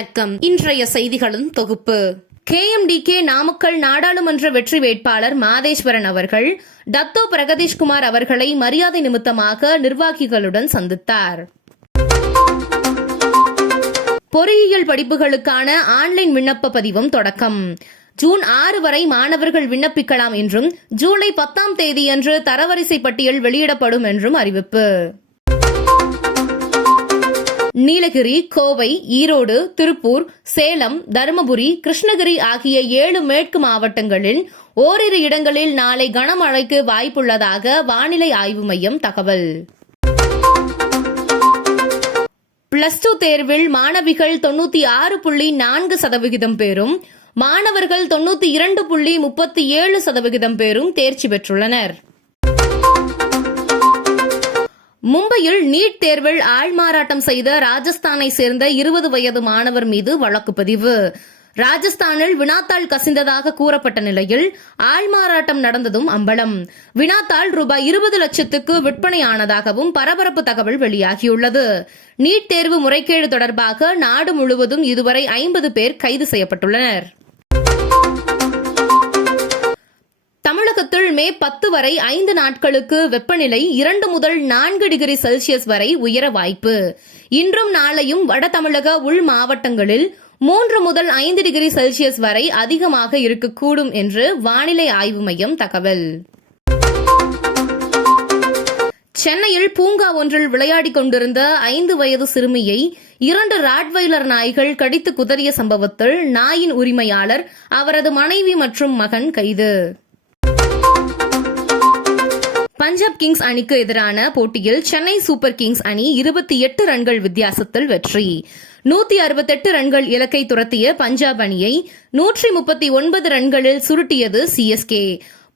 வணக்கம். இன்றைய செய்திகளின் தொகுப்பு. KMDK நாமக்கல் நாடாளுமன்ற வெற்றி வேட்பாளர் மாதேஸ்வரன் அவர்கள் டத்தோ பிரகதீஷ்குமார் அவர்களை மரியாதை நிமித்தமாக நிர்வாகிகளுடன் சந்தித்தார். பொறியியல் படிப்புகளுக்கான ஆன்லைன் விண்ணப்ப பதிவும் தொடக்கம். ஜூன் 6 வரை மாணவர்கள் விண்ணப்பிக்கலாம் என்றும் ஜூலை 10ஆம் தேதியன்று தரவரிசை பட்டியல் வெளியிடப்படும் என்றும் அறிவிப்பு. நீலகிரி, கோவை, ஈரோடு, திருப்பூர், சேலம், தருமபுரி, கிருஷ்ணகிரி ஆகிய 7 மேற்கு மாவட்டங்களில் ஓரிரு இடங்களில் நாளை கனமழைக்கு வாய்ப்புள்ளதாக வானிலை ஆய்வு மையம் தகவல். +2 தேர்வில் மாணவிகள் 96.4% பேரும் மாணவர்கள் 92.37% பேரும் தேர்ச்சி பெற்றுள்ளனர். மும்பையில் நீட் தேர்வில் ஆள்மாறாட்டம் செய்த ராஜஸ்தானை சேர்ந்த 20 வயது மாணவர் மீது வழக்கு பதிவு. ராஜஸ்தானில் வினாத்தாள் கசிந்ததாக கூறப்பட்ட நிலையில் ஆள்மாறாட்டம் நடந்ததும் அம்பலம். வினாத்தாள் ரூபாய் 20 லட்சத்துக்கு விற்பனையானதாகவும் பரபரப்பு தகவல் வெளியாகியுள்ளது. நீட் தேர்வு முறைகேடு தொடர்பாக நாடு முழுவதும் இதுவரை 50 பேர் கைது செய்யப்பட்டுள்ளனர். தமிழகத்தில் மே 10 வரை 5 நாட்களுக்கு வெப்பநிலை 2 முதல் 4 டிகிரி செல்சியஸ் வரை உயர வாய்ப்பு. இன்றும் நாளையும் வட தமிழக உள் மாவட்டங்களில் 3 முதல் 5 டிகிரி செல்சியஸ் வரை அதிகமாக இருக்கக்கூடும் என்று வானிலை ஆய்வு மையம் தகவல். சென்னையில் பூங்கா ஒன்றில் விளையாடிக் கொண்டிருந்த 5 வயது சிறுமியை 2 ராட்வைலர் நாய்கள் கடித்து குதறிய சம்பவத்தில் நாயின் உரிமையாளர், அவரது மனைவி மற்றும் மகன் கைது. பஞ்சாப் கிங்ஸ் அணிக்கு எதிரான போட்டியில் சென்னை சூப்பர் கிங்ஸ் அணி 28 ரன்கள் வித்தியாசத்தில் வெற்றி. 168 ரன்கள் இலக்கை துரத்திய பஞ்சாப் அணியை 139 ரன்களில் சுருட்டியது CSK.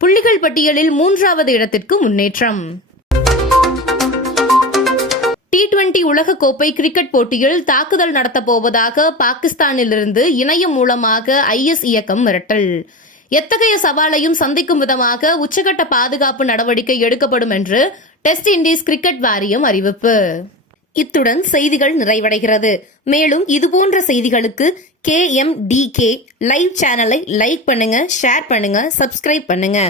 புள்ளிகள் பட்டியலில் 3வது இடத்திற்கு முன்னேற்றம். T20 உலகக்கோப்பை கிரிக்கெட் போட்டியில் தாக்குதல் நடத்தப்போவதாக பாகிஸ்தானிலிருந்து இணையம் மூலமாக IS இயக்கம் மிரட்டல். எத்தகைய சவாலையும் சந்திக்கும் விதமாக உச்சகட்ட பாதுகாப்பு நடவடிக்கை எடுக்கப்படும் என்று டெஸ்ட் இண்டீஸ் கிரிக்கெட் வாரியம் அறிவிப்பு. இத்துடன் செய்திகள் நிறைவடைகிறது. மேலும் இதுபோன்ற செய்திகளுக்கு KMDK லைவ் சேனலை லைக் பண்ணுங்க, ஷேர் பண்ணுங்க, சப்ஸ்கிரைப் பண்ணுங்க.